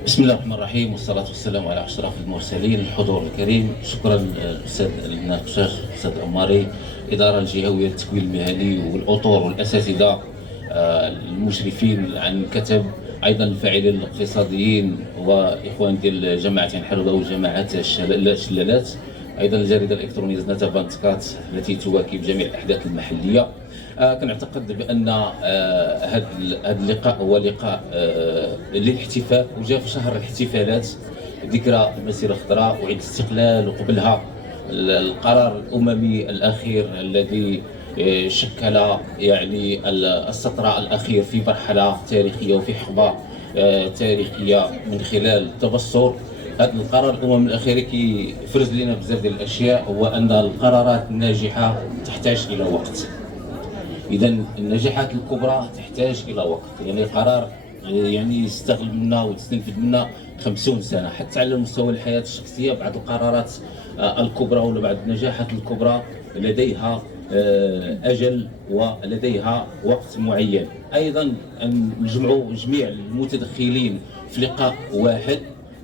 بسم الله الرحمن الرحيم، والصلاة والسلام على أشرف المرسلين. الحضور الكريم، شكرا الأستاذ الناقشاش الأستاذ عماري، الإدارة الجهوية للتكوين المهني والأطر والأساتذة المشرفين عن الكتب، أيضا الفاعلين الاقتصاديين وإخوان ديال جماعة حربة وجماعة الشلالات، أيضا الجريدة الإلكترونية زناتة بانتكات التي تواكب جميع الأحداث المحلية. كنعتقد بان هذا اللقاء هو لقاء للاحتفاء، وجاء في شهر الاحتفالات، ذكرى المسيره الخضراء وعيد الاستقلال، وقبلها القرار الاممي الاخير الذي شكل يعني السطر الاخير في مرحله تاريخيه وفي حقبه تاريخيه من خلال التبصر. هذا القرار الاممي الاخير كيفرز لنا بزاف ديال الاشياء، هو ان القرارات الناجحه تحتاج الى وقت. إذا النجاحات الكبرى تحتاج إلى وقت، يعني قرار يعني يستغل منا وتستنفد منا 50 سنة. حتى على مستوى الحياة الشخصية بعض القرارات الكبرى ولا بعض النجاحات الكبرى لديها أجل ولديها وقت معين. أيضا أن نجمعوا جميع المتدخلين في لقاء واحد،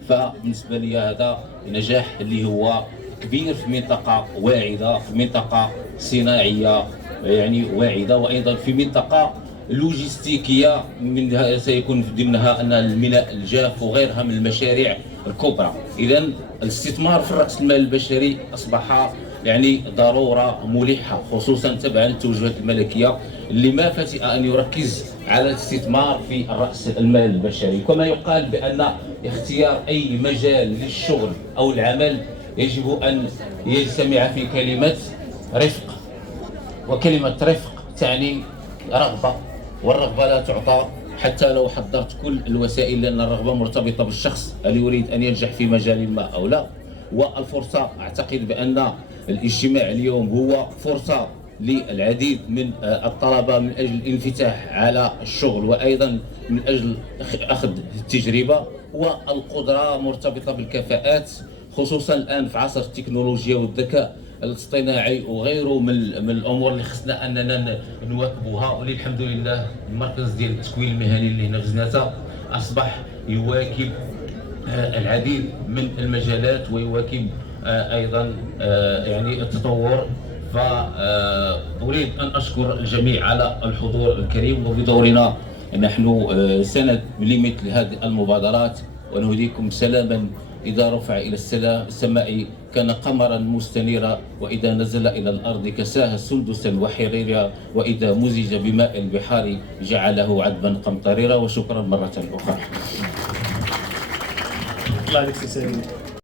فبالنسبة لي هذا نجاح اللي هو كبير في منطقة واعدة، في منطقة صناعية يعني واعده، وايضا في منطقه لوجستيكيه منها سيكون ضمنها ان الميناء الجاف وغيرها من المشاريع الكبرى. اذا الاستثمار في الراس المال البشري اصبح يعني ضروره ملحه، خصوصا تبعا للتوجهات الملكيه اللي ما فتئ ان يركز على الاستثمار في الراس المال البشري. كما يقال بان اختيار اي مجال للشغل او العمل يجب ان يجتمع في كلمه رفق، وكلمة رفق تعني رغبة، والرغبة لا تعطى حتى لو حضرت كل الوسائل، لأن الرغبة مرتبطة بالشخص هل يريد أن ينجح في مجال ما أو لا. والفرصة، أعتقد بأن الاجتماع اليوم هو فرصة للعديد من الطلبة من أجل الانفتاح على الشغل، وأيضا من أجل أخذ التجربة، والقدرة مرتبطة بالكفاءات، خصوصا الآن في عصر التكنولوجيا والذكاء الاصطناعي وغيره من الامور اللي خصنا اننا نواكبوها. وللحمد لله المركز ديال التكوين المهني اللي هنا في زناتة اصبح يواكب العديد من المجالات ويواكب ايضا يعني التطور. فاريد ان اشكر الجميع على الحضور الكريم، وبدورنا نحن سند لمثل هذه المبادرات، ونهديكم سلاما إذا رفع إلى السماء كان قمرا مستنيرا، وإذا نزل إلى الأرض كساها سندسا وحريرا، وإذا مزج بماء البحار جعله عذبا قمطريرا. وشكرا مرة أخرى. الله عليك سي سعيد.